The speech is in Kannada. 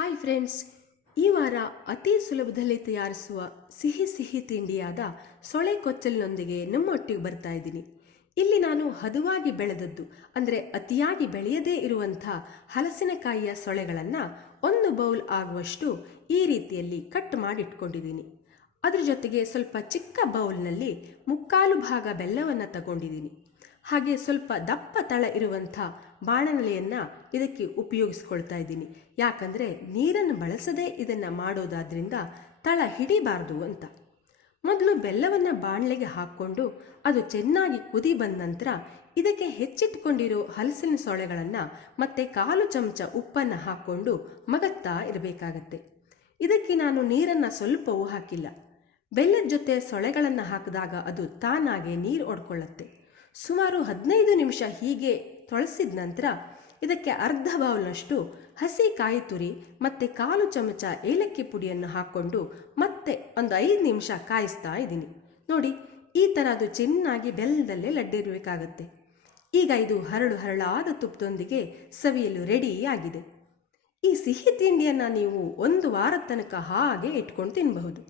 ಹಾಯ್ ಫ್ರೆಂಡ್ಸ್, ಈ ವಾರ ಅತಿ ಸುಲಭದಲ್ಲಿ ತಯಾರಿಸುವ ಸಿಹಿ ಸಿಹಿ ತಿಂಡಿಯಾದ ಸೊಳೆ ಕೊಚ್ಚಲಿನೊಂದಿಗೆ ನಮ್ಮೊಟ್ಟಿಗೆ ಬರ್ತಾ ಇದ್ದೀನಿ. ಇಲ್ಲಿ ನಾನು ಹದುವಾಗಿ ಬೆಳೆದದ್ದು, ಅಂದರೆ ಅತಿಯಾಗಿ ಬೆಳೆಯದೇ ಇರುವಂಥ ಹಲಸಿನಕಾಯಿಯ ಸೊಳೆಗಳನ್ನು ಒಂದು ಬೌಲ್ ಆಗುವಷ್ಟು ಈ ರೀತಿಯಲ್ಲಿ ಕಟ್ ಮಾಡಿಟ್ಕೊಂಡಿದ್ದೀನಿ. ಅದ್ರ ಜೊತೆಗೆ ಸ್ವಲ್ಪ ಚಿಕ್ಕ ಬೌಲ್ನಲ್ಲಿ ಮುಕ್ಕಾಲು ಭಾಗ ಬೆಲ್ಲವನ್ನು ತಗೊಂಡಿದ್ದೀನಿ. ಹಾಗೆ ಸ್ವಲ್ಪ ದಪ್ಪ ತಳ ಇರುವಂಥ ಬಾಣಲೆಯನ್ನು ಇದಕ್ಕೆ ಉಪಯೋಗಿಸ್ಕೊಳ್ತಾ ಇದ್ದೀನಿ. ಯಾಕಂದರೆ ನೀರನ್ನು ಬಳಸದೇ ಇದನ್ನು ಮಾಡೋದಾದ್ರಿಂದ ತಳ ಹಿಡಿಬಾರ್ದು ಅಂತ. ಮೊದಲು ಬೆಲ್ಲವನ್ನು ಬಾಣಲೆಗೆ ಹಾಕ್ಕೊಂಡು ಅದು ಚೆನ್ನಾಗಿ ಕುದಿ ಬಂದ ನಂತರ ಇದಕ್ಕೆ ಹೆಚ್ಚಿಟ್ಕೊಂಡಿರೋ ಹಲಸಿನ ಸೊಳೆಗಳನ್ನು ಮತ್ತೆ ಕಾಲು ಚಮಚ ಉಪ್ಪನ್ನು ಹಾಕ್ಕೊಂಡು ಮಗತ್ತಾ ಇರಬೇಕಾಗತ್ತೆ. ಇದಕ್ಕೆ ನಾನು ನೀರನ್ನು ಸ್ವಲ್ಪವೂ ಹಾಕಿಲ್ಲ. ಬೆಲ್ಲದ ಜೊತೆ ಸೊಳೆಗಳನ್ನು ಹಾಕಿದಾಗ ಅದು ತಾನಾಗೆ ನೀರು ಒಡ್ಕೊಳ್ಳುತ್ತೆ. ಸುಮಾರು ಹದಿನೈದು ನಿಮಿಷ ಹೀಗೆ ತೊಳಸಿದ ನಂತರ ಇದಕ್ಕೆ ಅರ್ಧ ಬೌಲ್ನಷ್ಟು ಹಸಿ ಕಾಯಿ ತುರಿ ಮತ್ತು ಕಾಲು ಚಮಚ ಏಲಕ್ಕಿ ಪುಡಿಯನ್ನು ಹಾಕ್ಕೊಂಡು ಮತ್ತೆ ಒಂದು ಐದು ನಿಮಿಷ ಕಾಯಿಸ್ತಾ ಇದ್ದೀನಿ. ನೋಡಿ, ಈ ಥರ ಅದು ಚೆನ್ನಾಗಿ ಬೆಲ್ಲದಲ್ಲೇ ಲಡ್ಡಿರಬೇಕಾಗತ್ತೆ. ಈಗ ಇದು ಹರಳು ಹರಳಾದ ತುಪ್ಪದೊಂದಿಗೆ ಸವಿಯಲು ರೆಡಿ ಆಗಿದೆ. ಈ ಸಿಹಿ ತಿಂಡಿಯನ್ನು ನೀವು ಒಂದು ವಾರದ ತನಕ ಹಾಗೆ ಇಟ್ಕೊಂಡು ತಿನ್ನಬಹುದು